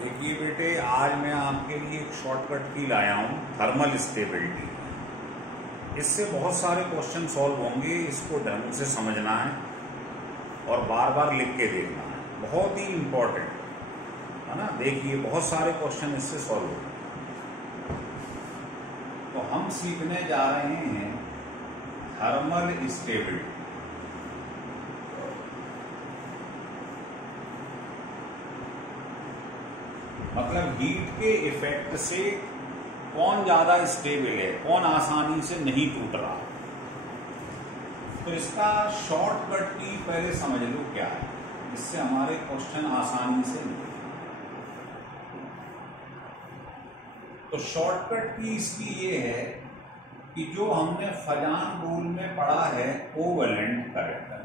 देखिए बेटे, आज मैं आपके लिए एक शॉर्टकट की लाया हूँ, थर्मल स्टेबिलिटी। इससे बहुत सारे क्वेश्चन सॉल्व होंगे। इसको ढंग से समझना है और बार बार लिख के देखना है। बहुत ही इम्पोर्टेंट है ना। देखिए, बहुत सारे क्वेश्चन इससे सॉल्व होंगे। तो हम सीखने जा रहे हैं थर्मल स्टेबिलिटी। मतलब हीट के इफेक्ट से कौन ज्यादा स्टेबल है, कौन आसानी से नहीं टूट रहा। तो इसका शॉर्टकट की पहले समझ लो क्या है, इससे हमारे क्वेश्चन आसानी से नहीं। तो शॉर्टकट की इसकी ये है कि जो हमने फजान रूल में पढ़ा है कोवेलेंट करेक्टर।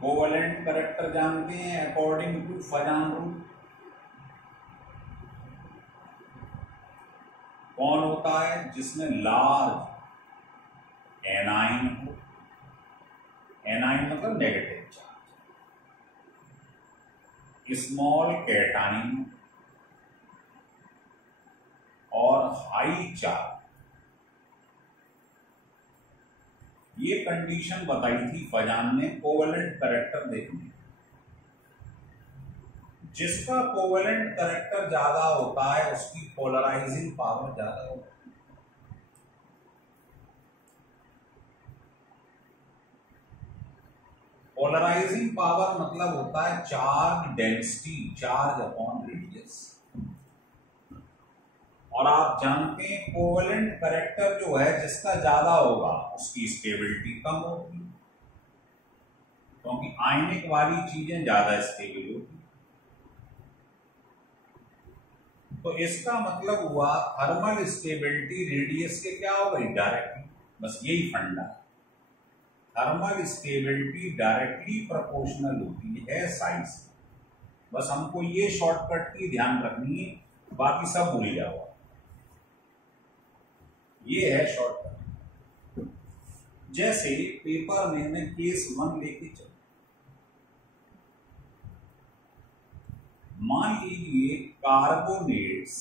कोवेलेंट करेक्टर जानते हैं अकॉर्डिंग टू फजान रूल। कौन होता है? जिसमें लार्ज एनाइन हो, एनाइन मतलब नेगेटिव चार्ज, स्मॉल कैटाइन और हाई चार्ज। ये कंडीशन बताई थी फजान ने कोवेलेंट करेक्टर देखने। जिसका कोवेलेंट करेक्टर ज्यादा होता है उसकी पोलराइजिंग पावर ज्यादा होती है। पोलराइजिंग पावर मतलब होता है charge density, charge upon radius. और आप जानते हैं कोवेलेंट करेक्टर जो है जिसका ज्यादा होगा उसकी स्टेबिलिटी कम होगी, क्योंकि आयनिक वाली चीजें ज्यादा स्टेबल होती। तो इसका मतलब हुआ थर्मल स्टेबिलिटी रेडियस के क्या हो गई? डायरेक्टली। बस यही फंडा है। थर्मल स्टेबिलिटी डायरेक्टली प्रोपोर्शनल होती है साइज। बस हमको ये शॉर्टकट की ध्यान रखनी है, बाकी सब भूल जाओ। ये है शॉर्टकट। जैसे पेपर में मैं केस 1 लेके चल, मान लीजिए कार्बोनेट्स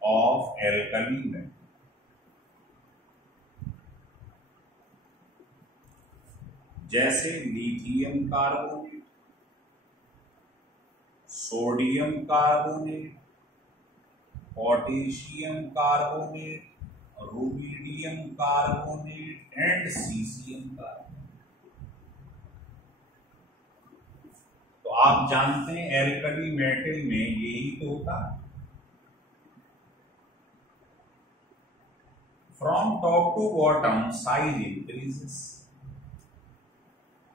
ऑफ एल्कली मेटल, जैसे lithium carbonate, sodium carbonate, potassium carbonate, rubidium carbonate and caesium carbonate. तो आप जानते हैं एल्कली मेटल में यही तो होता है। From top to bottom size increases.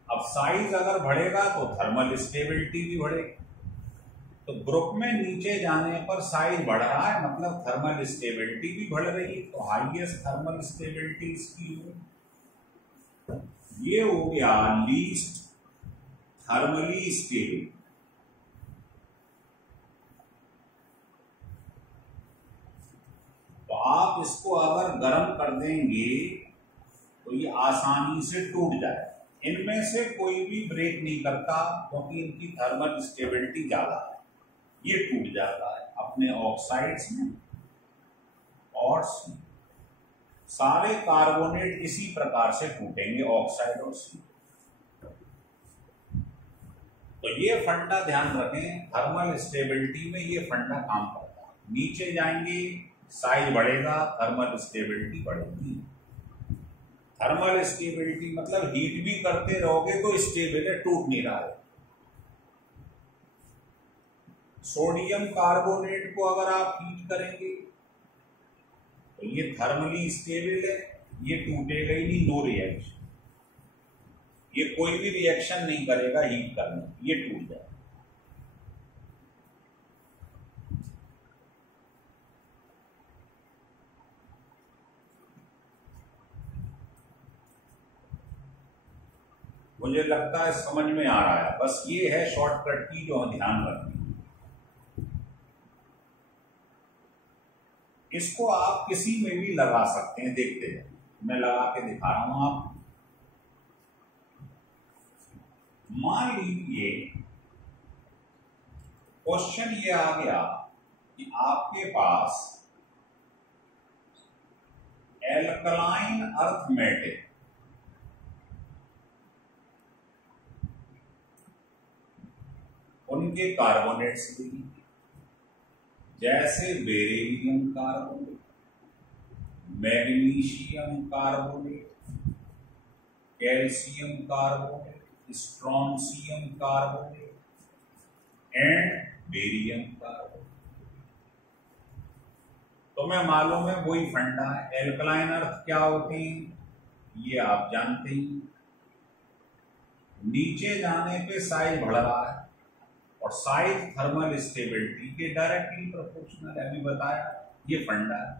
अब साइज अगर बढ़ेगा तो थर्मल स्टेबिलिटी भी बढ़ेगी। तो ग्रुप में नीचे जाने पर साइज बढ़ रहा है, मतलब थर्मल स्टेबिलिटी भी बढ़ रही है। तो हाईएस्ट थर्मल स्टेबिलिटी इसकी हो, ये हो गया लीस्ट थर्मली स्टेबल। तो आप इसको अगर गर्म कर देंगे तो ये आसानी से टूट जाए। इनमें से कोई भी ब्रेक नहीं करता क्योंकि इनकी थर्मल स्टेबिलिटी ज्यादा है। ये टूट जाता है अपने ऑक्साइड्स में और सी। सारे कार्बोनेट इसी प्रकार से टूटेंगे, ऑक्साइड और सी। तो ये फंडा ध्यान रखें, थर्मल स्टेबिलिटी में ये फंडा काम करता है। नीचे जाएंगे साइज बढ़ेगा, थर्मल स्टेबिलिटी बढ़ेगी। थर्मल स्टेबिलिटी मतलब हीट भी करते रहोगे तो स्टेबल है, टूट नहीं रहा है। सोडियम कार्बोनेट को अगर आप हीट करेंगे तो ये थर्मली स्टेबल है, ये टूटेगा ही नहीं, नो रिएक्शन। ये कोई भी रिएक्शन नहीं करेगा हीट करने, ये टूट जाएगा। मुझे लगता है समझ में आ रहा है। बस ये है शॉर्टकट की जो ध्यान रखनी। इसको आप किसी में भी लगा सकते हैं। देखते हैं, मैं लगा के दिखा रहा हूं। आप मान लीजिए क्वेश्चन ये आ गया कि आपके पास एल्कलाइन अर्थ मेटल उनके कार्बोनेट्स भी जैसे beryllium carbonate, magnesium carbonate, calcium carbonate, strontium carbonate and barium carbonate. तो मैं मालूम है वही फंडा है। एल्कलाइन अर्थ क्या होते हैं ये आप जानते हैं। नीचे जाने पे साइज बढ़ रहा है और साइज थर्मल स्टेबिलिटी के डायरेक्टली प्रोपोर्शनल है, अभी बताया, ये फंडा है।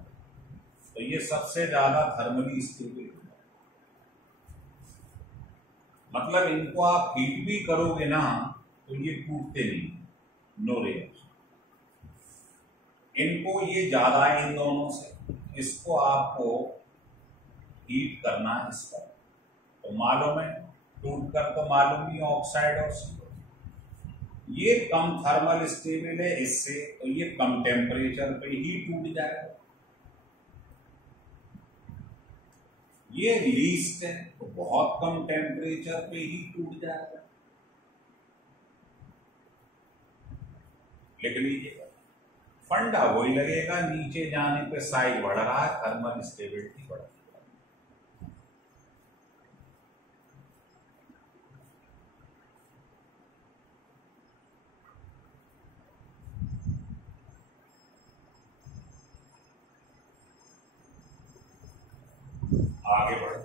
तो ये सबसे ज्यादा थर्मली स्टेबल है, मतलब इनको आप हीट भी करोगे ना तो ये टूटते नहीं, नो रिएक्शन। इनको ये ज्यादा है इन दोनों से, इसको आपको हीट करना है इस पर, तो मालूम है टूट कर तो मालूम ही ऑक्साइड और CO। ये कम थर्मल स्टेबल है इससे, तो ये कम टेम्परेचर पे ही टूट जाएगा। ये लीस्ट है तो बहुत कम टेम्परेचर पे ही टूट जाएगा। लिख लीजिएगा, फंडा वही लगेगा, नीचे जाने पे साइज बढ़ रहा है, थर्मल स्टेबिलिटी बढ़ रही है। आगे बढ़ो।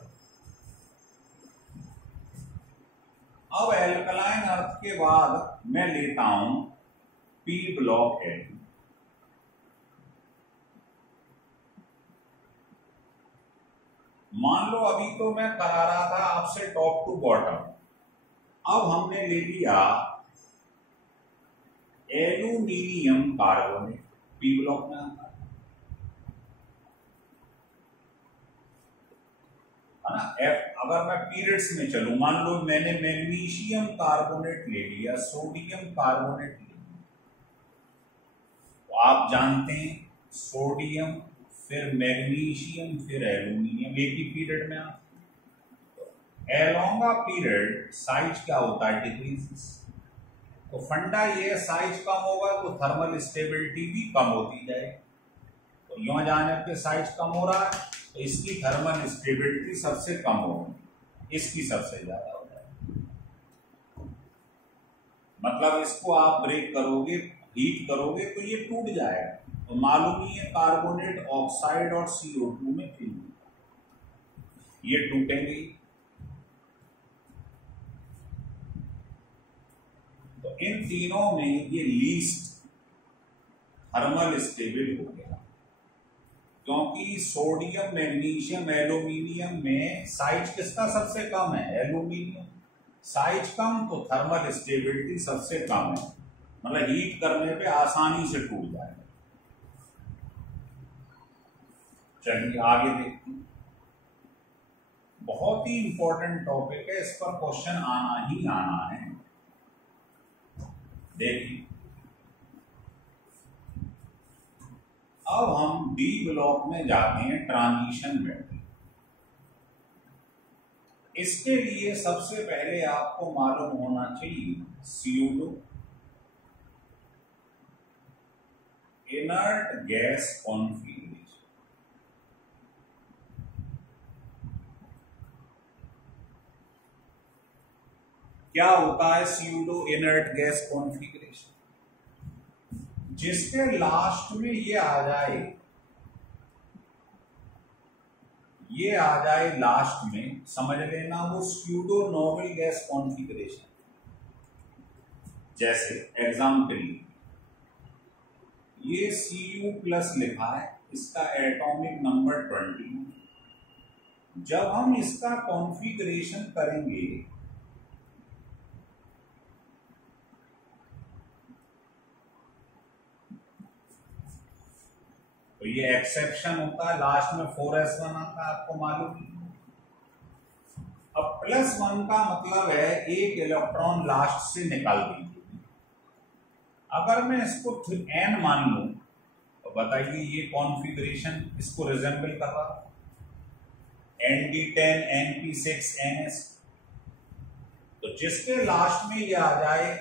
अब एल्कलाइन अर्थ के बाद मैं लेता हूं पी ब्लॉक है। मान लो अभी तो मैं करा रहा था आपसे टॉप टू बॉटम, अब हमने ले लिया एल्यूमिनियम कार्बोनेट, पी ब्लॉक में आता है ना। अगर मैं पीरियड्स में चलूं, मान लो मैंने मैग्नीशियम कार्बोनेट ले लिया, सोडियम कार्बोनेट ले लिया, तो आप जानते हैं सोडियम फिर मैग्नीशियम फिर एल्यूमिनियम एक ही पीरियड में आते हैं। एलोंग अ पीरियड साइज क्या होता है, डिक्रीजेस। तो फंडा ये साइज कम होगा तो थर्मल स्टेबिलिटी भी कम होती जाए, तो यूं जाने पे साइज कम हो रहा है तो इसकी थर्मल स्टेबिलिटी सबसे कम होगी, इसकी सबसे ज्यादा हो जाएगी। मतलब इसको आप ब्रेक करोगे, हीट करोगे तो ये टूट जाएगा। तो मालूम ही है कार्बोनेट ऑक्साइड और CO2 में चेंज, ये टूटेंगे। तो इन तीनों में ये लीस्ट थर्मल स्टेबल हो गया, क्योंकि सोडियम मैग्नीशियम एल्यूमिनियम में साइज किसका सबसे कम है, एल्यूमिनियम। साइज कम तो थर्मल स्टेबिलिटी सबसे कम है, मतलब हीट करने पे आसानी से टूट जाएगा। चलिए आगे देखते हैं, बहुत ही इंपॉर्टेंट टॉपिक है, इस पर क्वेश्चन आना ही आना है। देखिए अब हम डी ब्लॉक में जाते हैं, ट्रांजिशन मेटल। इसके लिए सबसे पहले आपको मालूम होना चाहिए स्यूडो इनर्ट गैस कॉन्फिगरेशन। क्या होता है स्यूडो इनर्ट गैस कॉन्फिगरेशन? जिसके लास्ट में ये आ जाए, ये आ जाए लास्ट में, समझ लेना वो स्यूडो नोबल गैस कॉन्फिगरेशन। जैसे एग्जाम्पल ये Cu+ लिखा है, इसका एटॉमिक नंबर 20। जब हम इसका कॉन्फ़िगरेशन करेंगे तो ये एक्सेप्शन होता है, लास्ट में 4s1 आता है, आपको मालूम है। अब +1 का मतलब है एक इलेक्ट्रॉन लास्ट से निकाल दीजिए। अगर मैं इसको n मान लूं तो बताइए ये कॉन्फ़िगरेशन इसको रिजेंबल कर रहा है, Nd10 Np6 Ns। तो जिसके लास्ट में ये आ जाए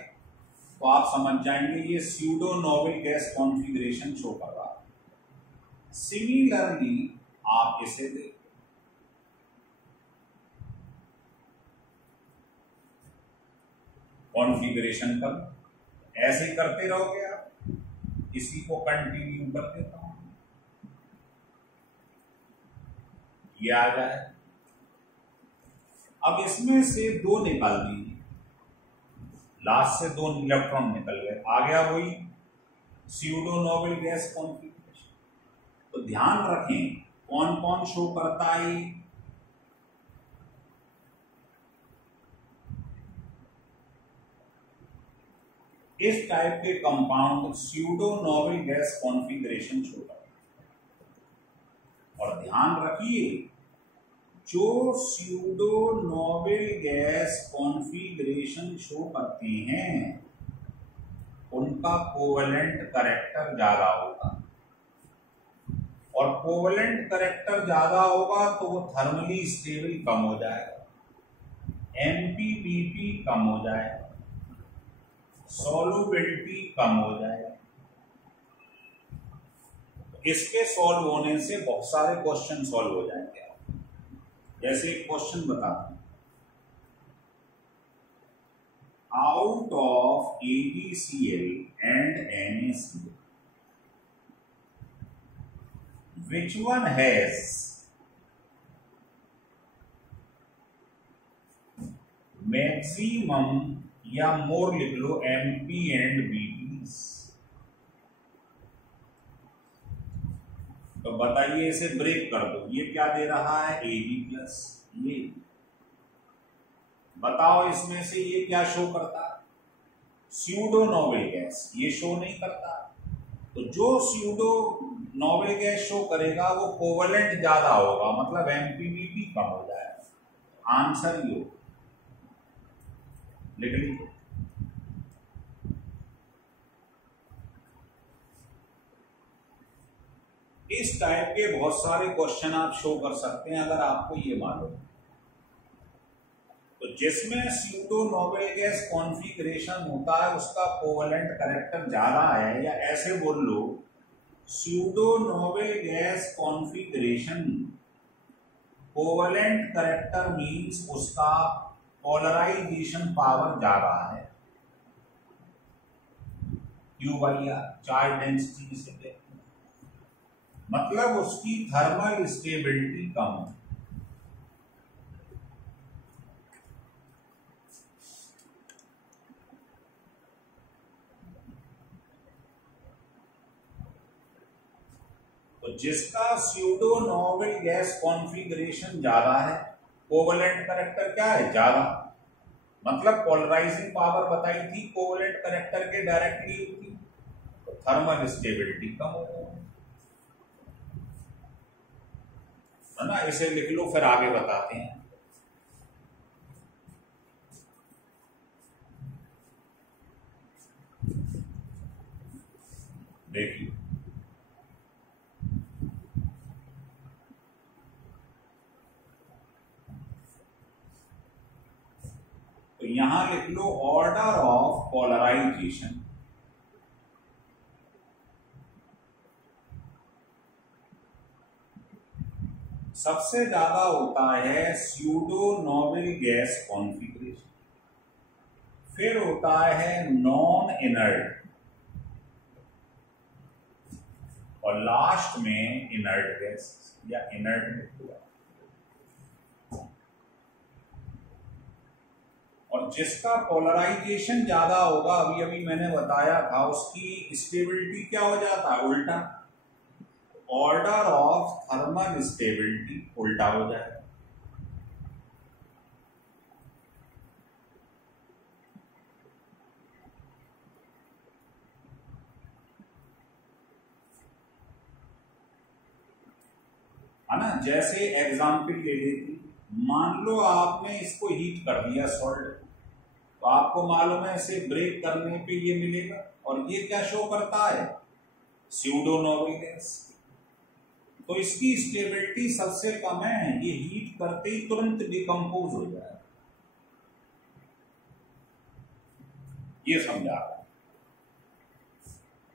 तो आप समझ जाएंगे ये pseudo noble gas configuration show कर रहा है। सिमिलरली आप इसे देखें, कॉन्फ़िगरेशन पर ऐसे करते रहोगे आप, इसी को कंटिन्यू कर देता हूं, ये आ जाए। अब इसमें से 2 निकाल दीजिए, लास्ट से 2 इलेक्ट्रॉन निकल गए, आ गया वही स्यूडो नोबल गैस कॉन्फ़िगरेशन। तो ध्यान रखें कौन कौन शो करता है। इस टाइप के compound pseudo noble gas configuration show करते हैं। और ध्यान रखिए जो pseudo noble gas configuration show करते हैं उनका कोवेलेंट कैरेक्टर ज्यादा होगा, और कोवेलेंट कैरेक्टर ज्यादा होगा तो वो थर्मली स्टेबल कम हो जाएगा, एमपीबीपी कम हो जाएगा, सॉल्युबिलिटी कम हो जाएगा। इसके सॉल्व होने से बहुत सारे क्वेश्चन सॉल्व हो जाएंगे। जैसे एक क्वेश्चन बताता हूं, out of AgCl and NaCl which one has maximum या मोर लिख लो MP एंड BPs। तो बताइए इसे ब्रेक कर दो, ये क्या दे रहा है Ag+, ये बताओ इसमें से ये क्या शो करता है, स्यूडो नोबल गैस, ये शो नहीं करता। तो जो स्यूडो नोबल गैस शो करेगा वो कोवेलेंट ज्यादा होगा, मतलब एमपीबीपी कम हो जाएगा। आंसर ये लिख लीजिए। इस टाइप के बहुत सारे क्वेश्चन आप शो कर सकते हैं अगर आपको ये मालूम। तो जिसमें स्यूडो नोबल गैस कॉन्फ़िगरेशन होता है उसका कोवेलेंट कैरेक्टर ज्यादा है, या ऐसे बोल लो pseudo noble gas configuration covalent character means उसका पोलराइजेशन पावर ज्यादा है, Q/R चार्ज डेंसिटी से देखते हैं, मतलब उसकी थर्मल स्टेबिलिटी कम है। तो जिसका स्यूडो नोबल गैस कॉन्फ़िगरेशन ज्यादा है, कोवेलेंट कैरेक्टर क्या है ज्यादा, मतलब पोलराइजिंग पावर बताई थी कोवेलेंट कैरेक्टर के डायरेक्टली होती, तो थर्मल स्टेबिलिटी कम हो जाएगी, है ना। इसे लिख लो फिर आगे बताते हैं। देखिए तो यहां लिख लो ऑर्डर ऑफ पोलराइजेशन। सबसे ज्यादा होता है स्यूडो नोबल गैस कॉन्फ़िगरेशन, फिर होता है नॉन इनर्ट, और लास्ट में इनर्ट गैस या इनर्ट। और जिसका पोलराइजेशन ज्यादा होगा, अभी अभी मैंने बताया था, उसकी स्टेबिलिटी क्या हो जाता है उल्टा, ऑर्डर ऑफ थर्मल स्टेबिलिटी उल्टा हो जाएगा। है ना। जैसे एग्जाम्पल ले लेती, मान लो आपने इसको हीट कर दिया सॉल्ट, तो आपको मालूम है इसे ब्रेक करने पे ये मिलेगा, और ये क्या शो करता है, स्यूडो नोबल गैस। तो इसकी स्टेबिलिटी सबसे कम है, ये हीट करते ही तुरंत डिकम्पोज हो जाए। ये समझा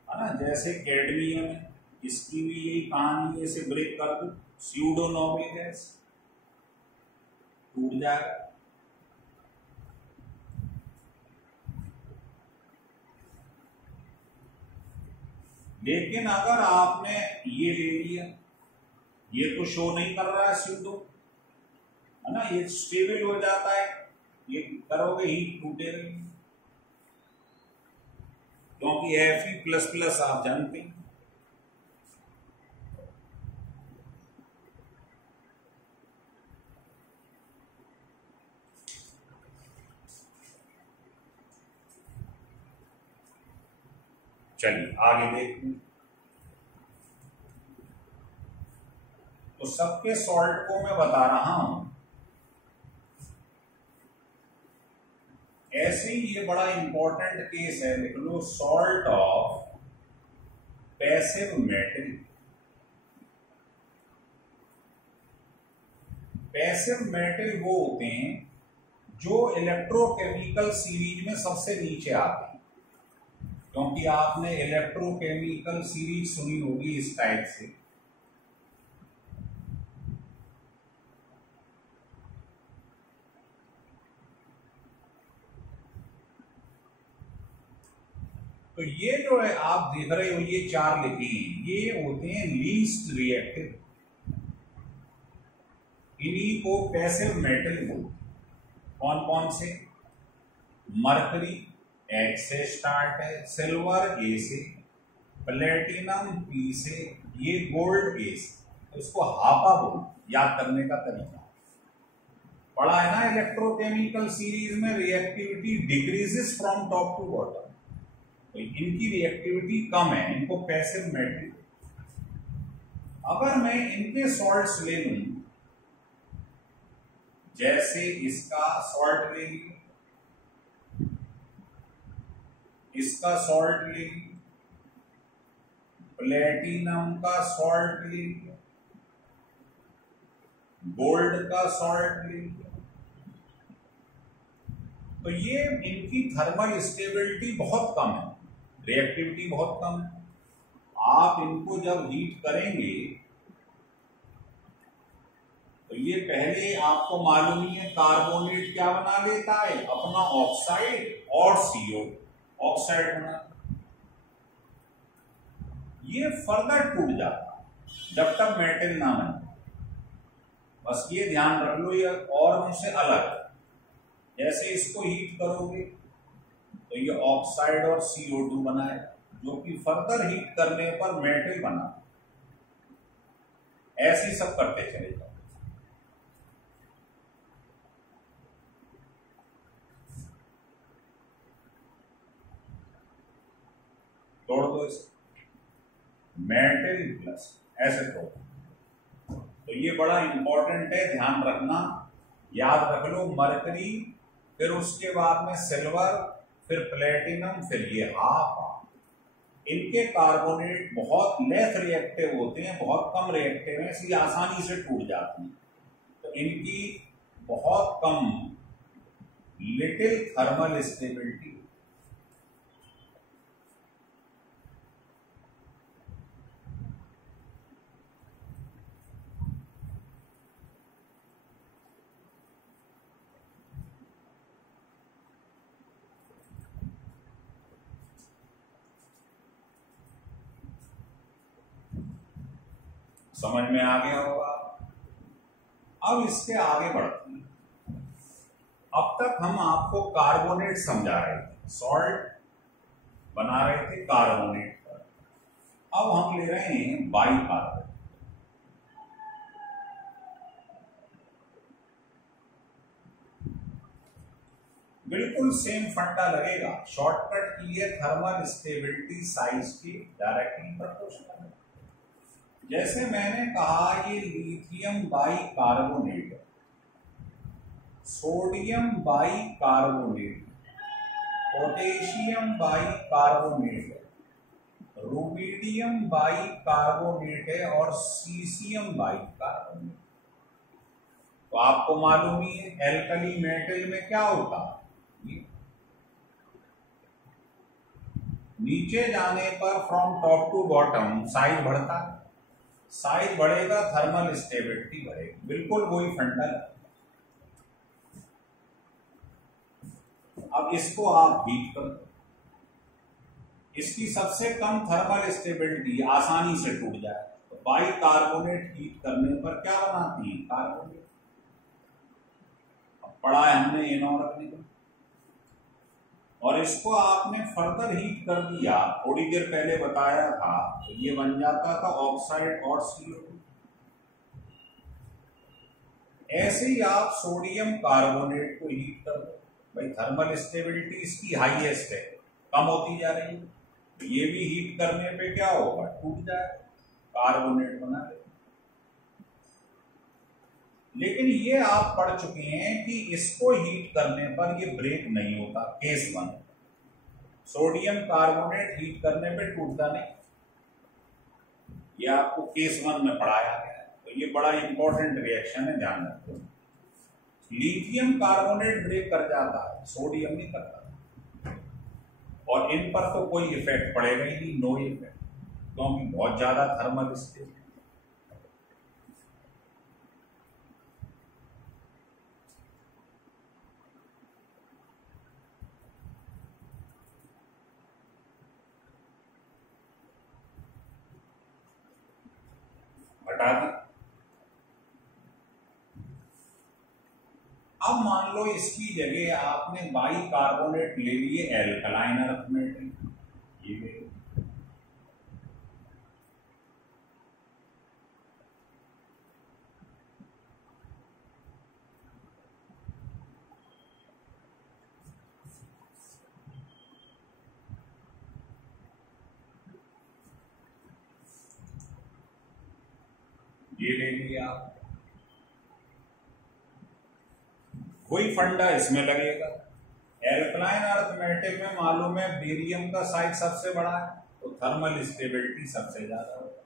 है ना, जैसे कैडमियम है, इसकी भी यही कहानी है, इसे ब्रेक कर दो, स्यूडो नोबल गैस, टूट जाएगा। लेकिन अगर आपने ये ले लिया, ये तो शो नहीं कर रहा है स्यूडो, है ना, ये स्टेबल हो जाता है, ये करोगे हीट टूटेगा, क्योंकि Fe++ आप जानते हैं। चलिए आगे देखते हैं। तो सबके सॉल्ट को मैं बता रहा हूं, ऐसे ही ये बड़ा इंपॉर्टेंट केस है, लिख लो, salt of passive metal. Passive metal वो होते हैं जो इलेक्ट्रोकेमिकल सीरीज में सबसे नीचे आते हैं, क्योंकि आपने इलेक्ट्रोकेमिकल सीरीज सुनी होगी इस टाइप से। तो ये जो है आप देख रहे हो, ये 4 लिखे हैं, ये होते हैं लीस्ट रिएक्टिव, इन्हीं को पैसिव मेटल बोलते। कौन कौन से, मरकरी H से स्टार्ट है, सिल्वर A से, प्लेटिनम P से, ये गोल्ड A से। तो इसको हापा बोल, याद करने का तरीका पढ़ा है ना इलेक्ट्रोकेमिकल सीरीज में, reactivity decreases from top to bottom, तो इनकी रिएक्टिविटी कम है, इनको पैसिव मेटल। अगर मैं इनके सॉल्ट्स ले लूं, जैसे इसका सॉल्ट ले लिया, इसका सॉल्ट ले लिया, प्लेटिनम का सॉल्ट ले लिया, गोल्ड का सॉल्ट ले लिया, तो ये इनकी थर्मल स्टेबिलिटी बहुत कम है, रिएक्टिविटी बहुत कम है। आप इनको जब हीट करेंगे तो ये पहले आपको मालूम ही है, कार्बोनेट क्या बना लेता है, अपना ऑक्साइड और CO ऑक्साइड बना, ये फर्दर टूट जाता जब तक मेटल ना बने। बस ये ध्यान रख लो, ये और उनसे अलग है। जैसे इसको हीट करोगे तो ये ऑक्साइड और CO2 बनाएगा, जो कि फर्दर हीट करने पर मेटल बना। ऐसे ही सब करते चले जाओ। तोड़ दो इसे, मेटल प्लस, ऐसे तोड़। तो ये बड़ा इंपॉर्टेंट है, ध्यान रखना, याद रख लो, मरकरी, फिर उसके बाद में सिल्वर, फिर प्लेटिनम, फिर ये हाफ। इनके कार्बोनेट बहुत लेस रिएक्टिव होते हैं, बहुत कम रिएक्टिव हैं, इसलिए आसानी से टूट जाती हैं। तो इनकी बहुत कम, लिटिल थर्मल स्टेबिलिटी। समझ में आ गया होगा। अब इसके आगे बढ़ते हैं। अब तक हम आपको कार्बोनेट समझा रहे थे, सॉल्ट बना रहे थे कार्बोनेट पर। अब हम ले रहे हैं बाइकार्बोनेट। बिल्कुल सेम फंडा लगेगा, शॉर्टकट की है, थर्मल स्टेबिलिटी साइज की डायरेक्टली प्रोपोर्शनल है। जैसे मैंने कहा, ये lithium bicarbonate, sodium bicarbonate, potassium bicarbonate, rubidium bicarbonate है और सीसियम बाइकार्बोनेट। तो आपको मालूम ही है एल्कली मेटल में क्या होता है, नीचे जाने पर from top to bottom size बढ़ता है, साइज बढ़ेगा थर्मल स्टेबिलिटी बढ़ेगी, बिल्कुल वही फंडा है। अब इसको आप हीट कर दो, इसकी सबसे कम थर्मल स्टेबिलिटी आसानी से टूट जाए, तो बाइकार्बोनेट हीट करने पर क्या बनाती है, कार्बोनेट। अब पढ़ा है हमने इनऑर्गेनिक, और इसको आपने फर्दर हीट कर दिया, थोड़ी देर पहले बताया था, तो ये बन जाता था ऑक्साइड और CO2। ऐसे ही आप सोडियम कार्बोनेट को हीट कर दो, भाई थर्मल स्टेबिलिटी इसकी हाईएस्ट है, कम होती जा रही है, तो ये भी हीट करने पे क्या होगा, टूट जाए, कार्बोनेट बना ले। लेकिन ये आप पढ़ चुके हैं कि इसको हीट करने पर ये ब्रेक नहीं होता, केस 1। सोडियम कार्बोनेट हीट करने पे टूटता नहीं, ये आपको केस 1 में पढ़ाया गया है, तो ये बड़ा इंपॉर्टेंट रिएक्शन है, ध्यान रखो। लिथियम कार्बोनेट ब्रेक कर जाता है, सोडियम नहीं करता, और इन पर तो कोई इफेक्ट पड़ेगा ही नहीं, नो इफेक्ट, क्योंकि बहुत ज्यादा थर्मल स्टेट। हटा दी। अब मान लो इसकी जगह आपने बाइकार्बोनेट ले लिए एल्कलाइन अर्थ मेटल, ये ले लो। ये ले लिया आप, कोई फंडा इसमें लगेगा। एल्कलाइन अर्थ मेटल में मालूम है बेरियम का साइज सबसे बड़ा है, तो थर्मल स्टेबिलिटी सबसे ज्यादा होगा,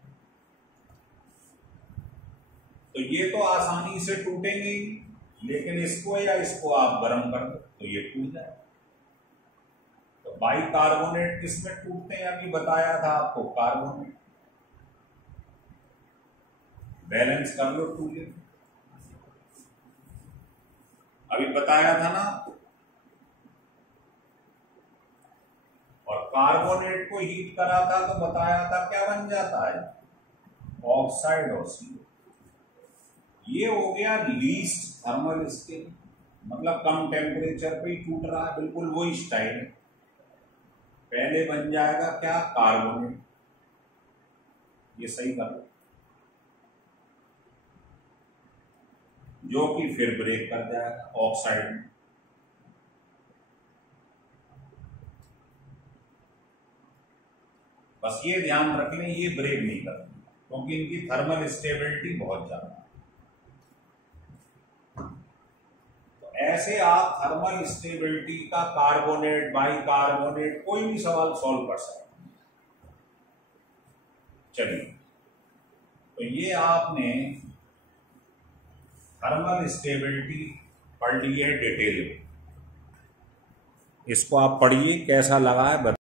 तो ये तो आसानी से टूटेंगे, लेकिन इसको या इसको आप गर्म कर दो तो ये टूट जाए। तो बाइकार्बोनेट किसमें टूटते हैं, अभी बताया था आपको, कार्बोनेट। बैलेंस कर लो, टूटे, अभी बताया था ना। और कार्बोनेट को हीट करा था तो बताया था क्या बन जाता है, ऑक्साइड और CO। ये हो गया लीस्ट थर्मल स्टेट, मतलब कम टेम्परेचर पे ही टूट रहा है, बिल्कुल वही स्टाइल है। पहले बन जाएगा क्या, कार्बोनेट, ये सही कर लो, जो कि फिर ब्रेक कर जाएगा ऑक्साइड में। बस ये ध्यान रख लें, ये ब्रेक नहीं करती, क्योंकि इनकी थर्मल स्टेबिलिटी बहुत ज्यादा है। तो ऐसे आप थर्मल स्टेबिलिटी का कार्बोनेट, बाइकार्बोनेट, कोई भी सवाल सॉल्व कर सकते हैं। चलिए, तो ये आपने थर्मल स्टेबिलिटी पढ़ ली है डिटेल में, इसको आप पढ़िए, कैसा लगा है